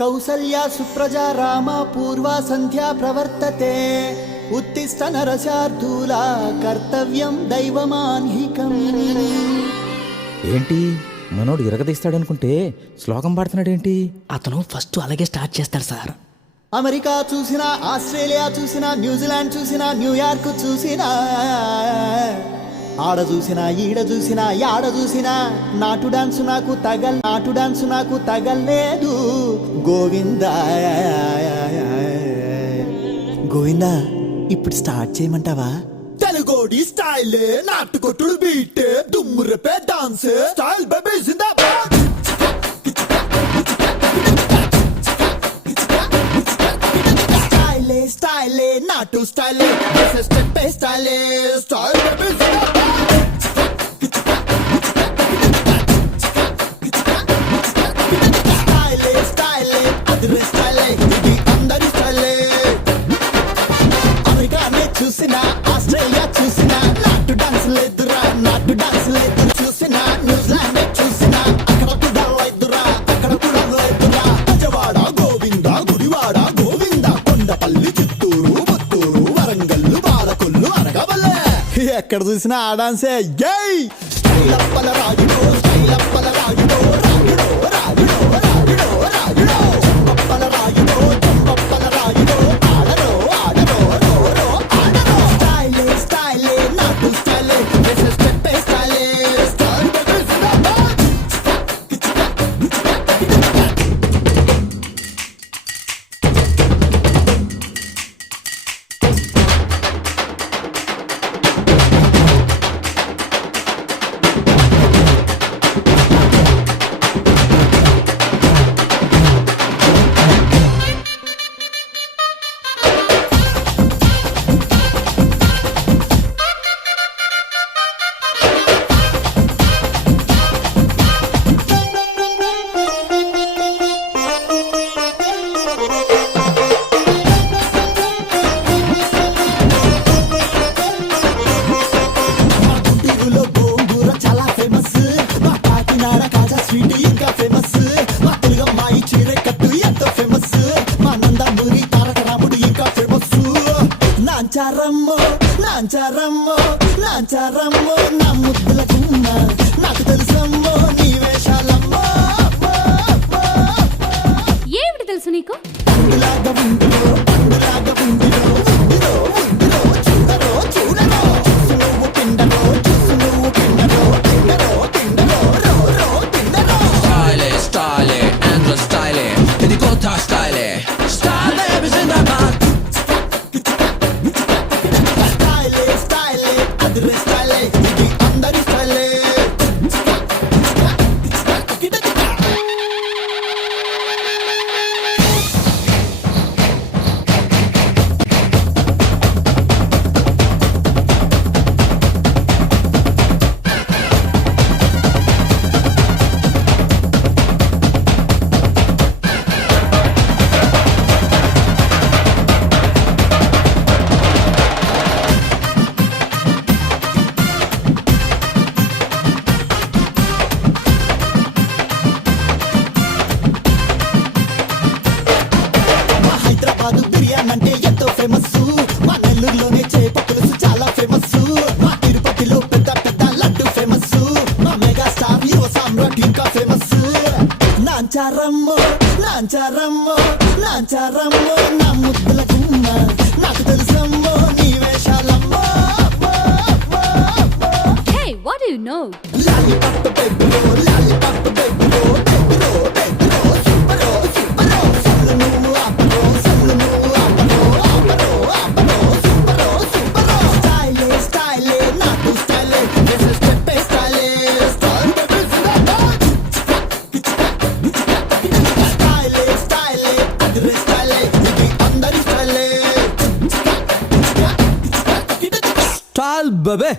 కౌసల్యా సుప్రజా రామ పూర్వా సంధ్యా ప్రవర్తతే ఉత్తిష్ట నరశార్దూలా కర్తవ్యం దైవమాన్హికం. ఏంటి మనోడు ఇరగదీస్తాడనుకుంటే శ్లోకం పాడుతున్నాడేంటి? అతను ఫస్ట్ అలాగే స్టార్ట్ చేస్తాడు సార్. అమెరికా చూసినా, ఆస్ట్రేలియా చూసినా, న్యూజిలాండ్ చూసినా, న్యూయార్క్ చూసినా, ఆడ చూసినా ఈడ చూసినా యాడ చూసినా నాటు డాన్స్ నాకు తగల్లేదు. గోవిందా గోవిందా, ఇప్పుడు స్టార్ట్ చేయమంటావా? తెలుగోడి స్టైల్ నాటుకొట్టుడు బీట్ దుమ్ము రేపే డాన్స్ స్టైల్ బేబీ జిందాబాద్. స్టైలే నాటు స్టైలే స్టెప్ స్టైలే స్టైల్ బేబీ జిందాబాద్. స్టైలే అదిరే స్టైలే ఇది అందరి స్టైలే. అమెరికానే చూసినా, ఆస్ట్రేలియా చూసినా నాటు డాన్స్ లేదురా, చూసినా న్యూజిలాండ్ చూసినా అక్కడ కూడా లేదురా. బజవాడ గోవింద, గుడివాడ గోవింద, కొండపల్లి, చిత్తూరు, పుత్తూరు, వరంగల్లు, బాలకొల్లు, అరగవల్లే ఎక్కడ చూసినా ఆ డాన్సే. జై స్టైలప్పల రాజుడో, స్టైలప్పల రాజుడో, రాజుడో రాజుడో రాజుడో రాజుడో, చెంపప్పల రాజుడో, చెంపప్పల రాజుడో, ఆడరో ఆడరో రో రో ఆడరో. స్టైలే నాటు స్టైలే స్టెప్ స్టైలే స్టైల్ బేబీ జిందాబాద్. ఇంకా ఫేమస్ మా తెలుగమ్మాయి చీర కట్టు ఎంతో ఫేమస్. మా నందమూరి తారక రాముడు ఇంకా ఫేమస్. నాంచారమ్మో నాంచారమ్మో నాంచారమ్మో నా ముద్దుల గుమ్మ, నాకు తెలుసమ్మో నీ వేషాలమ్మో. ఏమిటి తెలుసు నీకు? పండులాగా ఉండిరో, పండులాగా ఉండిరో, ఉండిరో ఉండిరో, చూడరో చూడరో, చూసు నువ్వు పిండరో, చూసు నువ్వు పిండరో, తిండరో తిండరో రో రో తిండరో. Style, Andrew style, ఇది కొత్త style, style baby జిందాబాద్. స్టైలే అదిరే స్టైలే ఇది అందరి స్టైలే. హైదరాబాద్ బిర్యానీ అంటే ఎంతో ఫేమస్. మా నెల్లూరులోనే చేప పులుసు చాలా ఫేమస్. మా తిరుపతిలో పెద్ద పెద్ద లడ్డు ఫేమస్. మా మెగా స్టార్ యువ సామ్రాట్ ఇంకా ఫేమస్. నాంచారమ్మో నాంచారమ్మో నాంచారమ్మో నా ముద్దుల గుమ్మ, నాకు తెలుసమ్మో నీ వేషాలమ్మో. Hey, what do you know? Lollipop బేబీలో, లాలిపాప్ బేబీలో, బేబీలో బేబీలో, సూపరో సూపరో, సల్లు నువ్వు ఆపరో, సల్లు నువ్వు ఆపరో, ఆపరో ఆపరో, సూపరో సూపరో. స్టైలే నాటు స్టైలే స్టెప్ స్టైలే స్టైల్ బేబీ జిందాబాద్. స్టైలే అదిరే స్టైలే ఇది అందరి స్టైలే. చాల్ బబే.